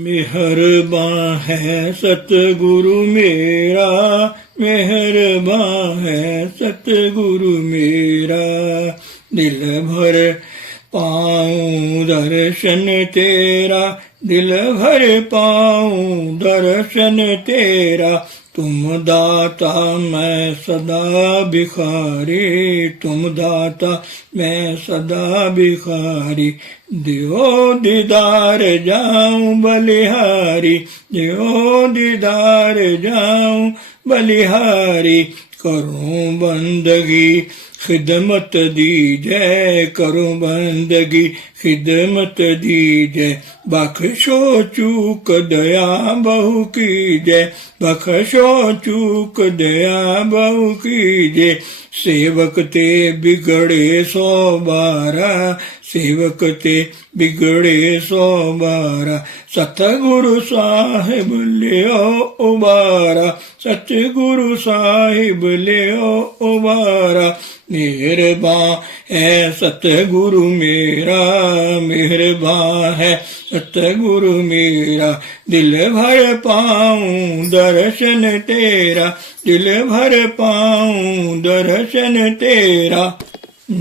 मेहरबान है सतगुरु मेरा, मेहरबान है सतगुरु मेरा। दिल भर पाऊं दर्शन तेरा, दिल भर पाऊं दर्शन तेरा। तुम दाता मैं सदा भिखारी, तुम दाता मैं सदा भिखारी। दियो दीदार जाऊं बलिहारी, दियो दीदार जाऊं बलिहारी। करूं बंदगी खिदमत दीजै, करूं बंदगी खिदमत दीजै। बख्शो चूक दया बहु कीजै, बख्शो चूक दया बहु कीजै। सेवक ते बिगड़े 100 बारा, सेवक ते बिगड़े 100 बारा। सतगुरु साहिब लियो उबारा, सतगुरु साहिब लियो उबारा। मेहरबान है सतगुरु मेरा, मेहरबान है सतगुरु मेरा। दिल भर पाऊं दर्शन तेरा, दिल भर पाऊं दर्शन तेरा।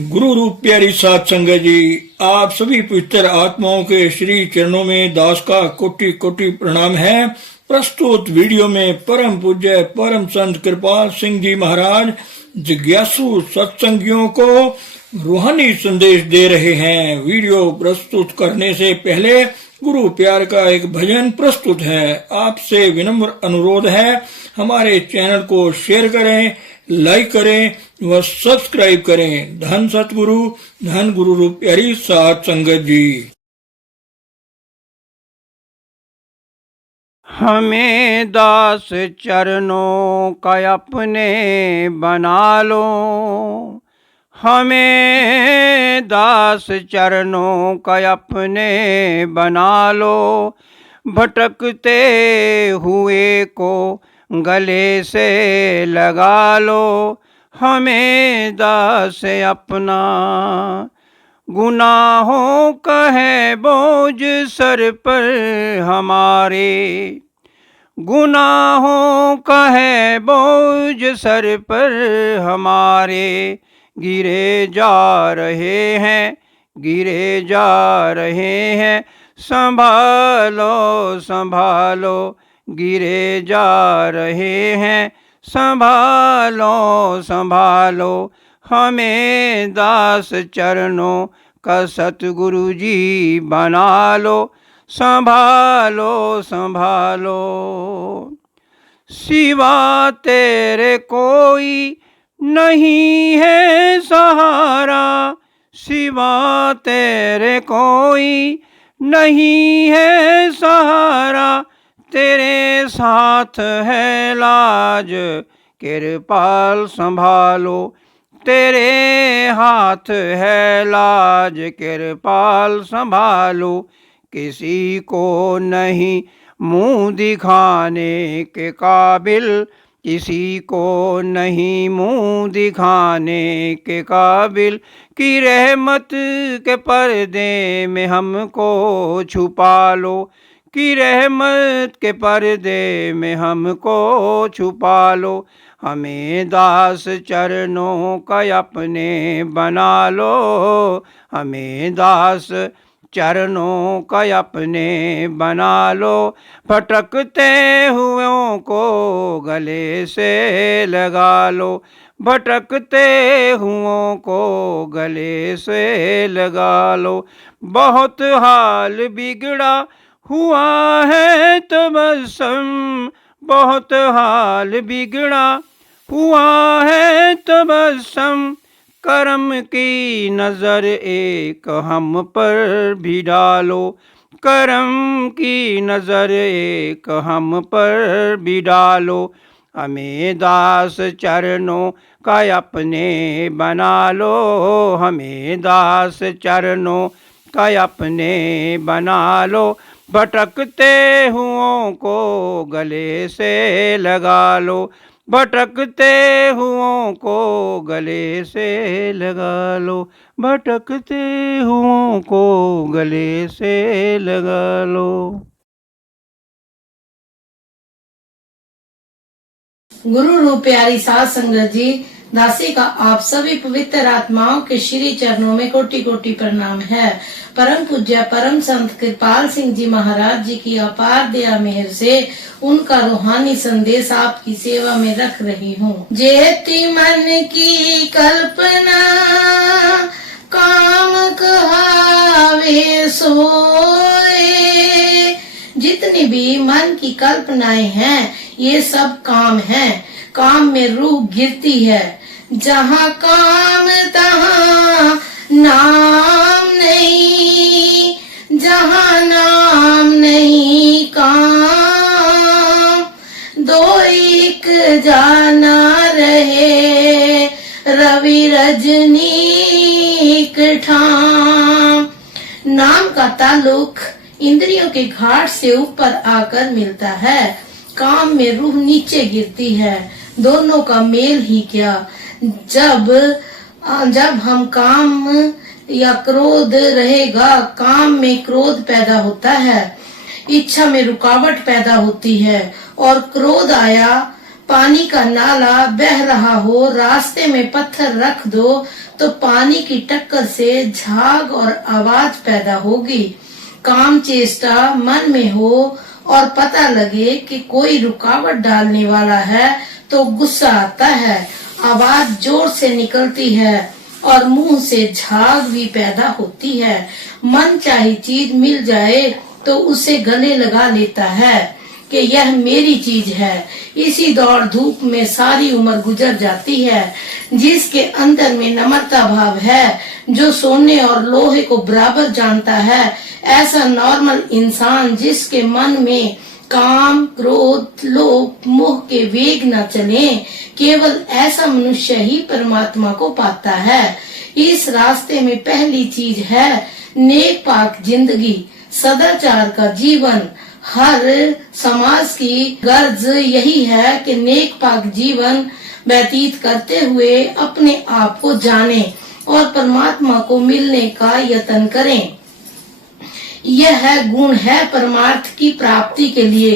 गुरु रूप प्यारी साध संगत जी, आप सभी पवित्र आत्माओं के श्री चरणों में दास का कोटि कोटि प्रणाम है। प्रस्तुत वीडियो में परम पूज्य परम संत कृपाल सिंह जी महाराज जिज्ञासु सत्संगियों को रूहानी संदेश दे रहे हैं। वीडियो प्रस्तुत करने से पहले गुरु प्यार का एक भजन प्रस्तुत है। आपसे विनम्र अनुरोध है, हमारे चैनल को शेयर करें, लाइक करें व सब्सक्राइब करें। धन सतगुरु, धन गुरु रूप प्यारी साध संगत जी। हमें दास चरणों का अपने बना लो, हमें दास चरणों का अपने बना लो। भटकते हुए को गले से लगा लो, हमें दास अपना। गुनाहों का है बोझ सर पर हमारे, गुनाहों का है बोझ सर पर हमारे। गिरे जा रहे हैं, गिरे जा रहे हैं, संभालो संभालो। गिरे जा रहे हैं, संभालो संभालो। हमें दास चरणों का सतगुरु जी बना लो, संभालो संभालो। सिवा तेरे कोई नहीं है सहारा, सिवा तेरे कोई नहीं है सहारा। तेरे साथ है लाज कृपाल संभालो, तेरे हाथ है लाज कृपाल संभालो। किसी को नहीं मुंह दिखाने के काबिल, किसी को नहीं मुंह दिखाने के काबिल। की रहमत के पर्दे में हमको छुपा लो, की रहमत के पर्दे में हमको छुपा लो। हमें दास चरणों का अपने बना लो, हमें दास चरणों का अपने बना लो। भटकते हुओं को गले से लगा लो, भटकते हुओं को गले से लगा लो। बहुत हाल बिगड़ा हुआ है तबस्सुम, बहुत हाल बिगड़ा हुआ है तबस्सुम। करम की नजर एक हम पर भी डालो, करम की नजर एक हम पर भी डालो। हमें दास चरणों का अपने बना लो, हमें दास चरणों का अपने बना लो। भटकते हुओं को गले से लगा लो, भटकते हुओं को गले से लगा लो, भटकते हुओं को गले से लगा लो। गुरु रूप प्यारी साध संगत जी, दासी का आप सभी पवित्र आत्माओं के श्री चरणों में कोटि कोटि प्रणाम है। परम पूज्य परम संत कृपाल सिंह जी महाराज जी की अपार दया मेहर से उनका रूहानी संदेश आपकी सेवा में रख रही हूँ। जेति मन की कल्पना काम कहावे सोए। जितनी भी मन की कल्पनाएं हैं ये सब काम है। काम में रूह गिरती है। जहाँ काम तहाँ नाम नहीं, जहाँ नाम नहीं काम। दो एक जाना रहे रवि रजनी एक ठाम। नाम का ताल्लुक इंद्रियों के घाट से ऊपर आकर मिलता है। काम में रूह नीचे गिरती है। दोनों का मेल ही क्या। जब हम काम या क्रोध रहेगा, काम में क्रोध पैदा होता है, इच्छा में रुकावट पैदा होती है। और क्रोध आया, पानी का नाला बह रहा हो, रास्ते में पत्थर रख दो तो पानी की टक्कर से झाग और आवाज पैदा होगी। काम चेष्टा मन में हो और पता लगे कि कोई रुकावट डालने वाला है तो गुस्सा आता है, आवाज जोर से निकलती है और मुंह से झाग भी पैदा होती है। मन चाही चीज मिल जाए तो उसे गले लगा लेता है कि यह मेरी चीज है। इसी दौड़ धूप में सारी उम्र गुजर जाती है। जिसके अंदर में नम्रता भाव है, जो सोने और लोहे को बराबर जानता है, ऐसा नॉर्मल इंसान जिसके मन में काम क्रोध लोभ मोह के वेग न चले, केवल ऐसा मनुष्य ही परमात्मा को पाता है। इस रास्ते में पहली चीज है नेक पाक जिंदगी, सदाचार का जीवन। हर समाज की गर्ज यही है कि नेक पाक जीवन व्यतीत करते हुए अपने आप को जाने और परमात्मा को मिलने का यत्न करें। यह गुण है परमार्थ की प्राप्ति के लिए।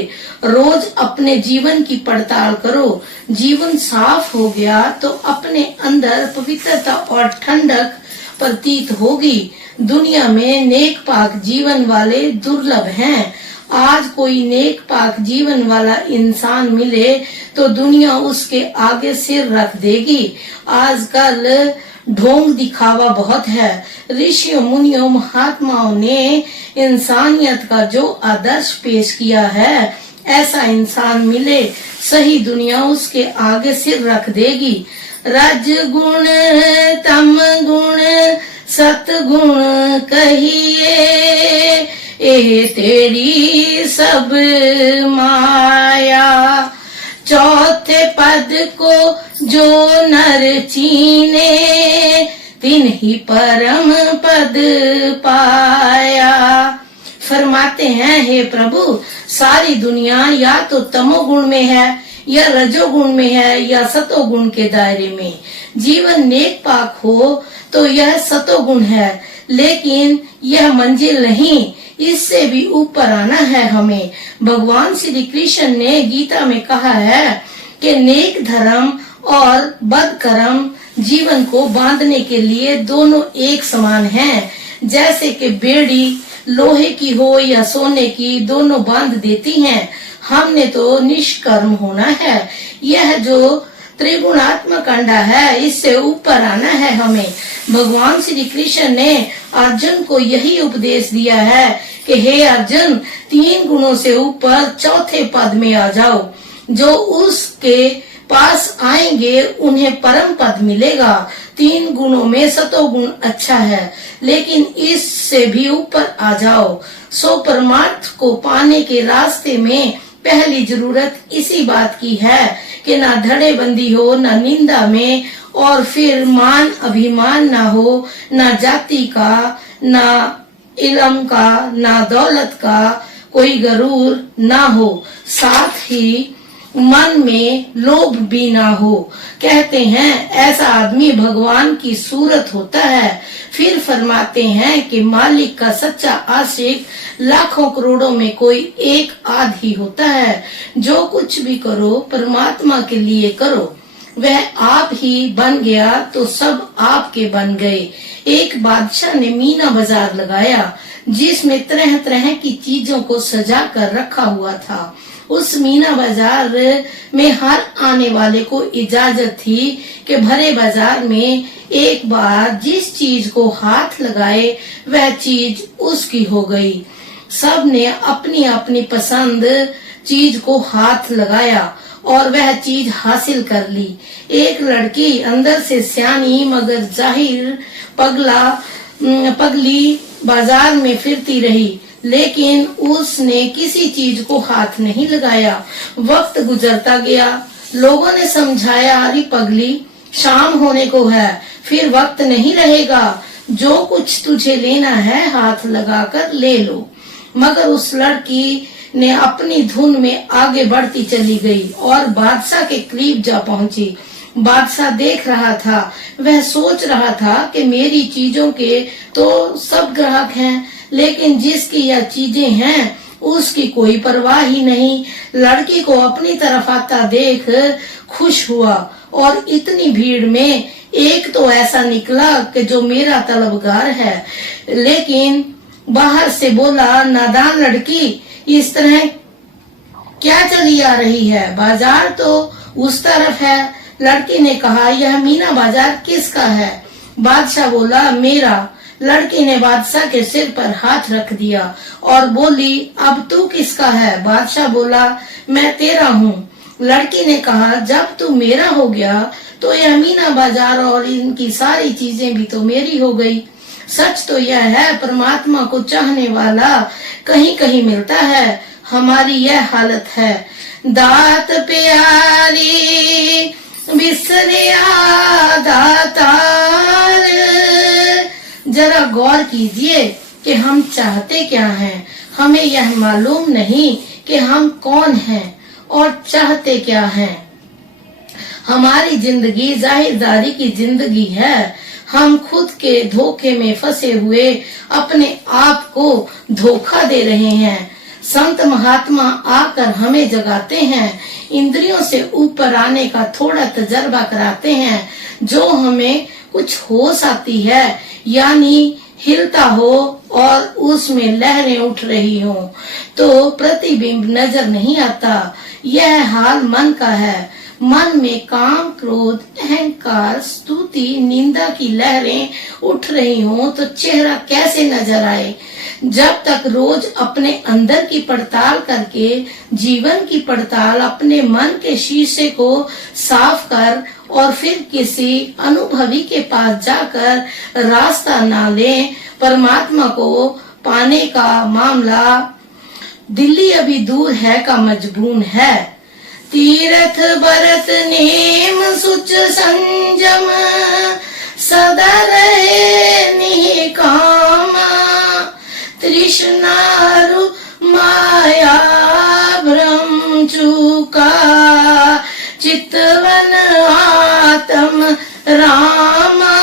रोज अपने जीवन की पड़ताल करो। जीवन साफ हो गया तो अपने अंदर पवित्रता और ठंडक प्रतीत होगी। दुनिया में नेक पाक जीवन वाले दुर्लभ हैं। आज कोई नेक पाक जीवन वाला इंसान मिले तो दुनिया उसके आगे सिर रख देगी। आजकल ढोंग दिखावा बहुत है। ऋषियों मुनियों महात्माओं ने इंसानियत का जो आदर्श पेश किया है, ऐसा इंसान मिले सही दुनिया उसके आगे सिर रख देगी। रज गुण तम गुण सतगुण कहिए, ए तेरी सब माया। चौथे पद को जो नर चीने, तिन्ही परम पद पाया। फरमाते हैं, हे प्रभु, सारी दुनिया या तो तमोगुण में है या रजोगुण में है या सतोगुण के दायरे में। जीवन नेक पाक हो तो यह सतोगुण है, लेकिन यह मंजिल नहीं, इससे भी ऊपर आना है हमें। भगवान श्री कृष्ण ने गीता में कहा है कि नेक धर्म और बद कर्म जीवन को बांधने के लिए दोनों एक समान हैं। जैसे कि बेड़ी लोहे की हो या सोने की, दोनों बांध देती हैं। हमने तो निष्कर्म होना है। यह जो त्रिगुणात्मक अंडा है, इससे ऊपर आना है हमें। भगवान श्री कृष्ण ने अर्जुन को यही उपदेश दिया है कि हे अर्जुन, 3 गुणों से ऊपर चौथे पद में आ जाओ। जो उसके पास आएंगे उन्हें परम पद मिलेगा। 3 गुणों में सतोगुण अच्छा है, लेकिन इससे भी ऊपर आ जाओ। सो परमार्थ को पाने के रास्ते में पहली जरूरत इसी बात की है कि ना धड़ेबंदी हो, ना निंदा में, और फिर मान अभिमान ना हो, ना जाति का, ना इल्म का, ना दौलत का कोई गरूर ना हो। साथ ही मन में लोभ भी ना हो। कहते हैं ऐसा आदमी भगवान की सूरत होता है। फिर फरमाते हैं कि मालिक का सच्चा आशिक लाखों करोड़ों में कोई एक आध ही होता है। जो कुछ भी करो परमात्मा के लिए करो। वह आप ही बन गया तो सब आपके बन गए। एक बादशाह ने मीना बाजार लगाया जिसमें तरह तरह की चीजों को सजा कर रखा हुआ था। उस मीना बाजार में हर आने वाले को इजाजत थी कि भरे बाजार में एक बार जिस चीज को हाथ लगाए वह चीज उसकी हो गई। सब ने अपनी अपनी पसंद चीज को हाथ लगाया और वह चीज हासिल कर ली। एक लड़की अंदर से सियानी मगर जाहिर पगली बाजार में फिरती रही, लेकिन उसने किसी चीज को हाथ नहीं लगाया। वक्त गुजरता गया। लोगों ने समझाया, अरे पगली शाम होने को है, फिर वक्त नहीं रहेगा, जो कुछ तुझे लेना है हाथ लगाकर ले लो। मगर उस लड़की ने अपनी धुन में आगे बढ़ती चली गई और बादशाह के करीब जा पहुंची। बादशाह देख रहा था। वह सोच रहा था कि मेरी चीजों के तो सब ग्राहक हैं, लेकिन जिसकी यह चीजें हैं उसकी कोई परवाह ही नहीं। लड़की को अपनी तरफ आता देख खुश हुआ और इतनी भीड़ में एक तो ऐसा निकला कि जो मेरा तलबगार है, लेकिन बाहर से बोला, नादान लड़की इस तरह क्या चली आ रही है? बाजार तो उस तरफ है। लड़की ने कहा, यह मीना बाजार किसका है? बादशाह बोला, मेरा। लड़की ने बादशाह के सिर पर हाथ रख दिया और बोली, अब तू किसका है? बादशाह बोला, मैं तेरा हूँ। लड़की ने कहा, जब तू मेरा हो गया तो यह मीना बाजार और इनकी सारी चीजें भी तो मेरी हो गई। सच तो यह है, परमात्मा को चाहने वाला कहीं कहीं मिलता है। हमारी यह हालत है। दात प्यारी बिसरिया दातार। जरा गौर कीजिए कि हम चाहते क्या हैं। हमें यह मालूम नहीं कि हम कौन हैं और चाहते क्या हैं। हमारी जिंदगी जाहिरदारी की जिंदगी है। हम खुद के धोखे में फंसे हुए अपने आप को धोखा दे रहे हैं। संत महात्मा आकर हमें जगाते हैं, इंद्रियों से ऊपर आने का थोड़ा तजर्बा कराते हैं। जो हमें कुछ होश आती है, यानी हिलता हो और उसमें लहरें उठ रही हो, तो प्रतिबिंब नजर नहीं आता। यह हाल मन का है। मन में काम, क्रोध, अहंकार, स्तुति, निंदा की लहरें उठ रही हो तो चेहरा कैसे नजर आए? जब तक रोज अपने अंदर की पड़ताल करके जीवन की पड़ताल अपने मन के शीशे को साफ कर और फिर किसी अनुभवी के पास जाकर रास्ता ना ले, परमात्मा को पाने का मामला दिल्ली अभी दूर है का मजबून है। तीरथ बरत नेम सुच संजम सदा रहे निकाम। तृष्णारु माया भ्रम चूका चितवन आत्म रामा।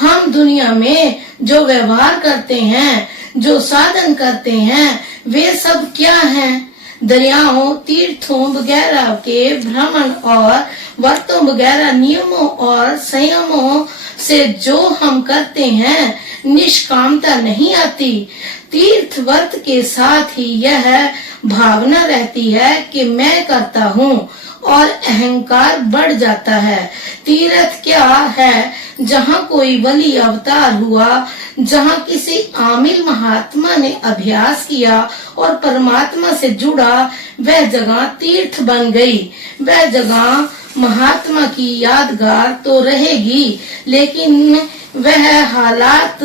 हम दुनिया में जो व्यवहार करते हैं, जो साधन करते हैं, वे सब क्या हैं? दरियाओं, तीर्थों वगैरह के भ्रमण और व्रतों वगैरह नियमों और संयमों से जो हम करते हैं, निष्कामता नहीं आती। तीर्थ व्रत के साथ ही यह भावना रहती है कि मैं करता हूँ और अहंकार बढ़ जाता है। तीर्थ क्या है? जहाँ कोई वली अवतार हुआ, जहाँ किसी आमिल महात्मा ने अभ्यास किया और परमात्मा से जुड़ा, वह जगह तीर्थ बन गई। वह जगह महात्मा की यादगार तो रहेगी, लेकिन वह हालात,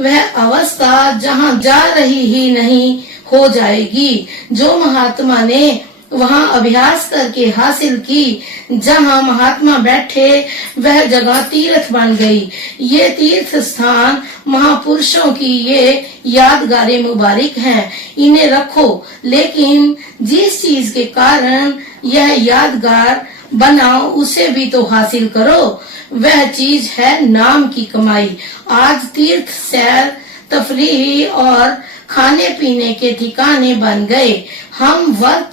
वह अवस्था जहाँ जा रही ही नहीं हो जाएगी। जो महात्मा ने वहाँ अभ्यास करके हासिल की। जहाँ महात्मा बैठे वह जगह तीर्थ बन गई। ये तीर्थ स्थान महापुरुषों की ये यादगारें मुबारक हैं, इन्हें रखो। लेकिन जिस चीज के कारण यह यादगार बनाओ उसे भी तो हासिल करो। वह चीज है नाम की कमाई। आज तीर्थ, सैर, तफरीही और खाने पीने के ठिकाने बन गए। हम व्रत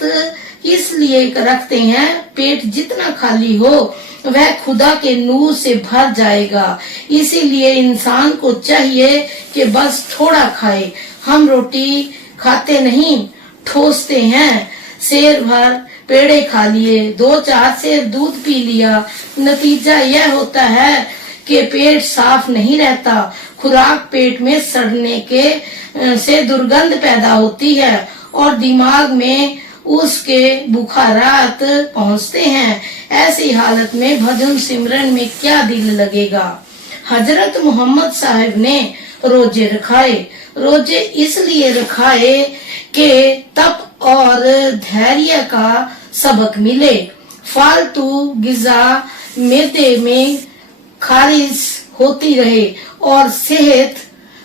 इसलिए रखते हैं, पेट जितना खाली हो वह खुदा के नूर से भर जाएगा। इसीलिए इंसान को चाहिए कि बस थोड़ा खाए। हम रोटी खाते नहीं, ठोसते हैं। शेर भर पेड़े खा लिए, 2-4 शेर दूध पी लिया। नतीजा यह होता है कि पेट साफ नहीं रहता। खुराक पेट में सड़ने के से दुर्गंध पैदा होती है और दिमाग में उसके बुखारात पहुंचते हैं। ऐसी हालत में भजन सिमरन में क्या दिल लगेगा। हजरत मोहम्मद साहब ने रोजे रखाए। रोजे इसलिए रखाए कि तप और धैर्य का सबक मिले। फालतू गिजा मैदे में खारिज होती रहे और सेहत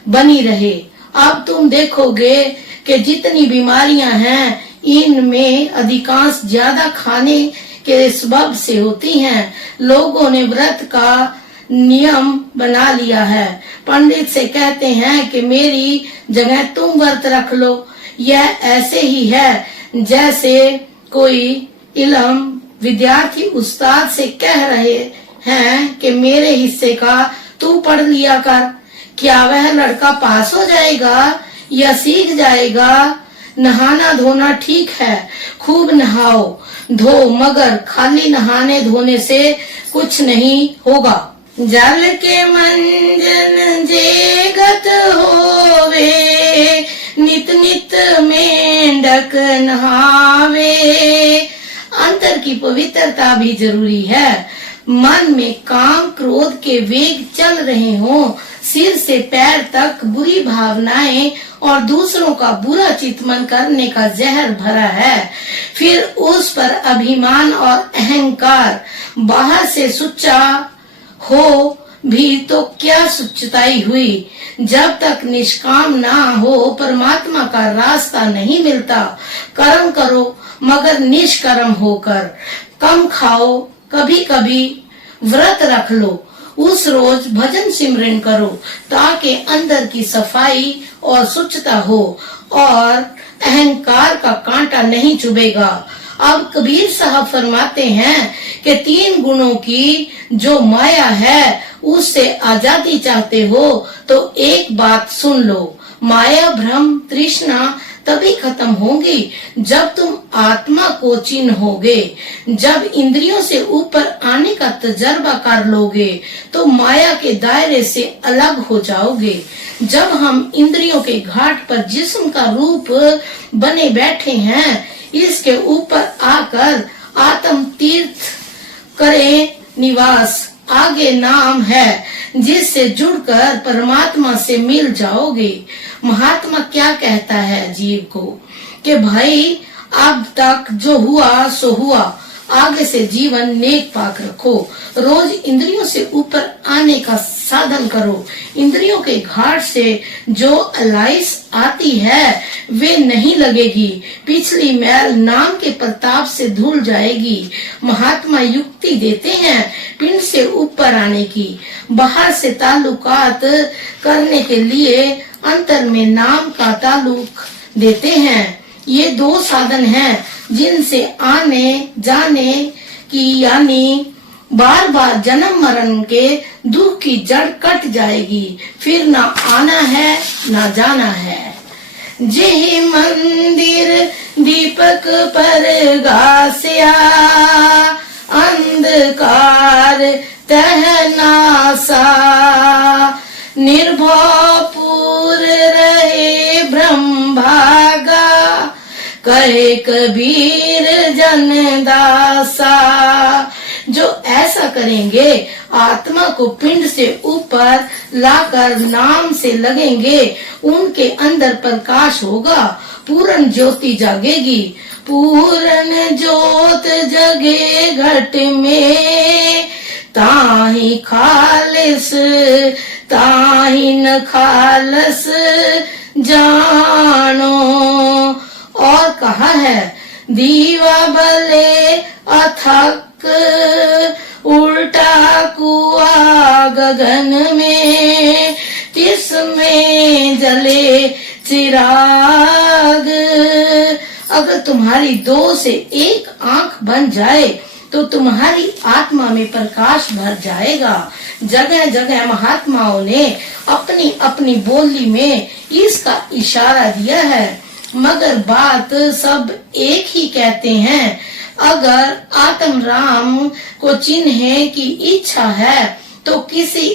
बनी रहे। अब तुम देखोगे कि जितनी बीमारियां हैं इनमें अधिकांश ज्यादा खाने के सबब से होती हैं। लोगों ने व्रत का नियम बना लिया है। पंडित से कहते हैं कि मेरी जगह तुम व्रत रख लो। यह ऐसे ही है जैसे कोई इल्म विद्यार्थी उस्ताद से कह रहे हैं कि मेरे हिस्से का तू पढ़ लिया कर। क्या वह लड़का पास हो जाएगा या सीख जाएगा? नहाना धोना ठीक है, खूब नहाओ धो, मगर खाली नहाने धोने से कुछ नहीं होगा। जल के मंजन जेगत होवे, नित नित मेंढक नहावे। अंतर की पवित्रता भी जरूरी है। मन में काम क्रोध के वेग चल रहे हों, सिर से पैर तक बुरी भावनाएं और दूसरों का बुरा चितमन करने का जहर भरा है। फिर उस पर अभिमान और अहंकार। बाहर से सुच्चा हो भी तो क्या सुच्चाई हुई। जब तक निष्काम ना हो परमात्मा का रास्ता नहीं मिलता। कर्म करो मगर निष्कर्म होकर। कम खाओ, कभी कभी व्रत रख लो। उस रोज भजन सिमरन करो ताकि अंदर की सफाई और स्वच्छता हो और अहंकार का कांटा नहीं चुभेगा। अब कबीर साहब फरमाते हैं कि 3 गुणों की जो माया है उससे आजादी चाहते हो तो एक बात सुन लो। माया, भ्रम, तृष्णा तभी खत्म होंगी जब तुम आत्मा को चिन्होगे। जब इंद्रियों से ऊपर आने का तजर्बा कर लोगे तो माया के दायरे से अलग हो जाओगे। जब हम इंद्रियों के घाट पर जिस्म का रूप बने बैठे हैं, इसके ऊपर आकर आत्म तीर्थ करें निवास। आगे नाम है जिससे जुड़कर परमात्मा से मिल जाओगे। महात्मा क्या कहता है जीव को कि भाई अब तक जो हुआ सो हुआ, आगे से जीवन नेक पाक रखो। रोज इंद्रियों से ऊपर आने का साधन करो। इंद्रियों के घाट से जो अलाइस आती है वे नहीं लगेगी। पिछली मैल नाम के प्रताप से धुल जाएगी। महात्मा युक्ति देते हैं पिंड से ऊपर आने की। बाहर से ताल्लुकात करने के लिए अंतर में नाम का ताल्लुक देते हैं। ये 2 साधन हैं जिनसे आने जाने की यानी बार बार जन्म मरण के दुख की जड़ कट जाएगी। फिर ना आना है ना जाना है। जे मंदिर दीपक पर गासिया, अंधकार तह नासा। निर्भयपुर रहे ब्रह्म भागा, कहे कबीर जन दासा। जो ऐसा करेंगे आत्मा को पिंड से ऊपर लाकर नाम से लगेंगे, उनके अंदर प्रकाश होगा पूर्ण ज्योति जागेगी। पूर्ण ज्योत जगे घट में, ताही खालिस ताही न खालस जानो। और कहा है, दीवा भले अथक उल्टा कुआ गगन में, तिसमें जले चिराग। अगर तुम्हारी 2 से 1 आंख बन जाए तो तुम्हारी आत्मा में प्रकाश भर जाएगा। जगह जगह महात्माओं ने अपनी अपनी बोली में इसका इशारा दिया है, मगर बात सब एक ही कहते हैं। अगर आत्म राम को चिन्हने की इच्छा है तो किसी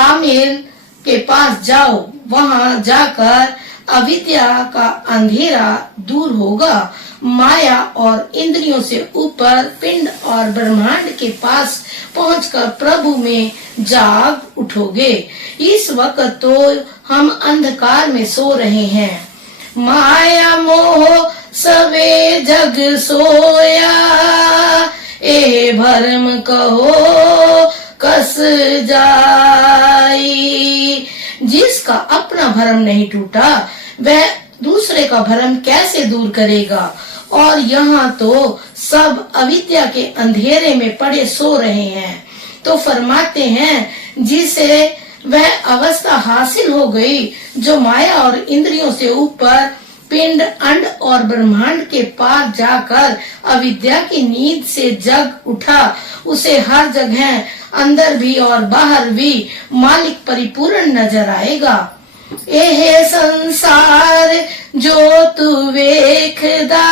आमिर के पास जाओ, वहां जाकर अविद्या का अंधेरा दूर होगा। माया और इंद्रियों से ऊपर पिंड और ब्रह्मांड के पास पहुंचकर प्रभु में जाग उठोगे। इस वक्त तो हम अंधकार में सो रहे हैं। माया मोह सबे जग सोया, ए भरम कहो कस जाई। जिसका अपना भरम नहीं टूटा वह दूसरे का भरम कैसे दूर करेगा। और यहाँ तो सब अविद्या के अंधेरे में पड़े सो रहे हैं। तो फरमाते हैं, जिसे वह अवस्था हासिल हो गई जो माया और इंद्रियों से ऊपर पिंड अंड और ब्रह्मांड के पार जाकर अविद्या की नींद से जग उठा, उसे हर जगह अंदर भी और बाहर भी मालिक परिपूर्ण नजर आएगा। एह संसार जो तू वेखदा,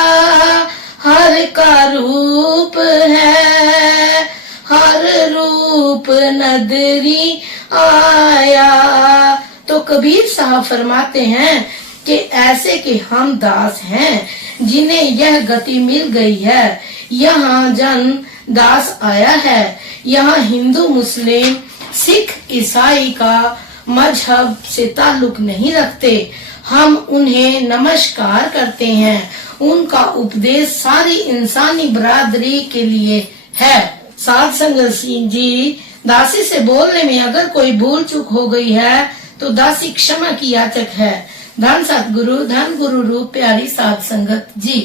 हर का रूप है, हर रूप नदरी आया। तो कबीर साहब फरमाते हैं कि ऐसे के हम दास हैं जिन्हें यह गति मिल गई है। यहाँ जन दास आया है। यहाँ हिंदू मुस्लिम सिख ईसाई का मजहब से ताल्लुक नहीं रखते। हम उन्हें नमस्कार करते हैं। उनका उपदेश सारी इंसानी बरादरी के लिए है। साध संगत सिंह जी, दासी से बोलने में अगर कोई भूल चूक हो गई है तो दासी क्षमा की याचक है। धन सतगुरु, धन गुरु रूप प्यारी साध संगत जी।